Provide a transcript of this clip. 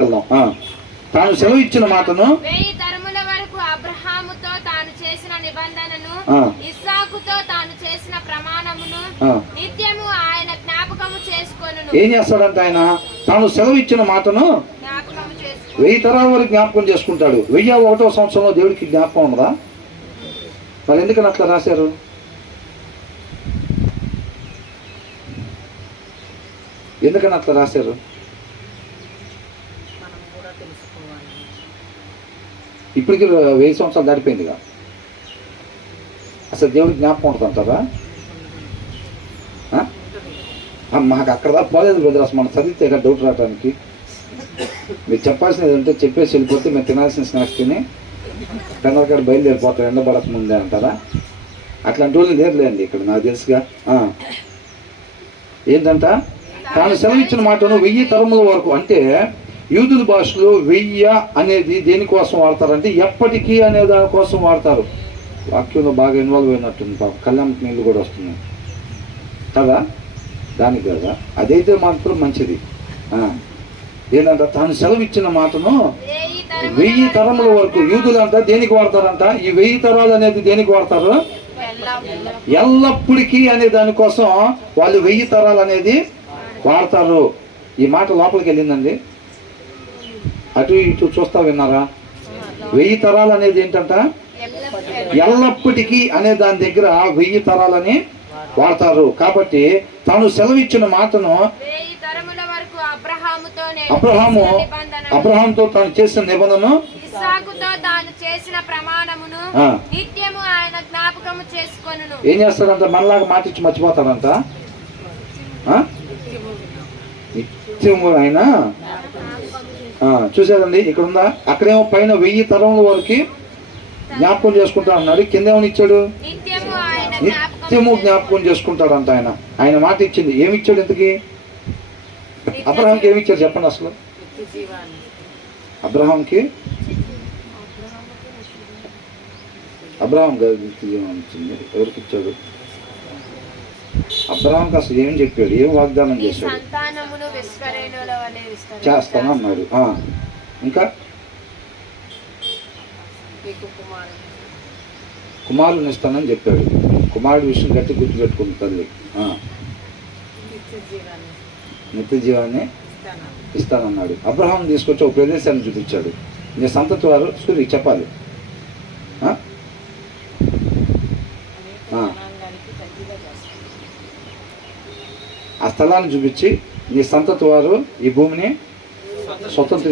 తాను సెలవు ఇచ్చిన మాటను 1000 తరముల వరకు అబ్రహాముతో తాను చేసిన నిబంధనను ఇస్సాకుతో తాను చేసిన ప్రమాణమును నిత్యము ఆయన జ్ఞాపకము చేసుకొనును. ఏం చేస్తాడంటే ఆయన తాను సెలవు ఇచ్చిన మాటను 1000 తరాల వరకు జ్ఞాపకం చేసుకుంటాడు. 1001వ సంవత్సరంలో దేవుడికి జ్ఞాపకం ఉన్నదా? మరి ఎందుకని అట్లా రాశారు? ఎందుకని అట్లా రాశారు? ఇప్పటికి 1000 సంవత్సరాలు దాటిపోయిందిగా. అసలు దేవుడికి జ్ఞాపకం ఉంటుంది అంటారా? మాకు అక్కడ దాకా పోలేదు బ్రదర్. అసలు మనం చదివితే కదా డౌట్ రావడానికి. మీరు చెప్పాల్సినది ఏంటంటే చెప్పేసి వెళ్ళిపోతే మేము తినాల్సిన స్నాక్స్ తిని పెన్నరకాడ బయలుదేరిపోతాం ఎండబడక ముందే అంటారా? అట్లాంటి వాళ్ళు లేదులేండి ఇక్కడ, నాకు తెలుసుగా. ఏంటంట తాను సెలవిచ్చిన మాటను 1000 తరముల వరకు, అంటే యూదుల భాషలో 1000 అనేది దేనికోసం వాడతారంటే ఎప్పటికీ అనే దానికోసం వాడతారు. వాక్యంలో బాగా ఇన్వాల్వ్ అయినట్టుంది. కళ్యాణకి నీళ్ళు కూడా వస్తున్నాయి కదా, దానికి కదా. అదైతే మాత్రం మంచిది. ఏంటంట తాను సెలవిచ్చిన మాటను 1000 తరముల వరకు. యూదులు అంట దేనికి వాడతారంట? ఈ 1000 తరాలు అనేది దేనికి వాడతారు? ఎల్లప్పటికీ అనే దానికోసం వాళ్ళు 1000 తరాలు అనేది వాడతారు. ఈ మాట లోపలికి వెళ్ళిందండి. అటు ఇటు చూస్తా విన్నారా? 1000 తరాలు అనేది ఏంటంట? ఎల్లప్పటికీ అనే దాని దగ్గర 1000 తరాలని వాడతారు. కాబట్టి తాను సెలవిచ్చిన మాటను అబ్రహాముతో తాను చేసిన నిబంధనను ఏం చేస్తాడంట? మనలాగా మాట ఇచ్చి మర్చిపోతాడంట. నిత్యము ఆయన చూసారండి. ఇక్కడ ఉందా? అక్కడేమో పైన 1000 తరముల వరకు జ్ఞాపకం చేసుకుంటా అన్నాడు. కింద ఏమని ఇచ్చాడు? నిత్యము జ్ఞాపకం చేసుకుంటాడంట ఆయన. ఆయన మాట ఇచ్చింది. ఏమి ఇచ్చాడు ఇంతకీ? అబ్రహాంకి ఏమి ఇచ్చాడు చెప్పండి అసలు? అబ్రహాంకి గారు నిత్య జీవం ఇచ్చింది. ఎవరికి ఇచ్చాడు? అబ్రహాంకి అసలు ఏం చెప్పాడు? ఏం వాగ్దానం చేశాడు? చేస్తాను అన్నాడు. ఇంకా కుమారుని ఇస్తానని చెప్పాడు. కుమారుడు విషయం గట్టి గుర్తుపెట్టుకుంది తల్లి. నిత్య జీవాన్ని ఇస్తానన్నాడు. అబ్రహాం తీసుకొచ్చి ఒక ప్రదేశాన్ని చూపించాడు. నీ సంతతి వారు సూర్యుడికి చెప్పాలి. ఆ స్థలాన్ని చూపించి నీ సంతతి వారు ఈ భూమిని స్వతంత్ర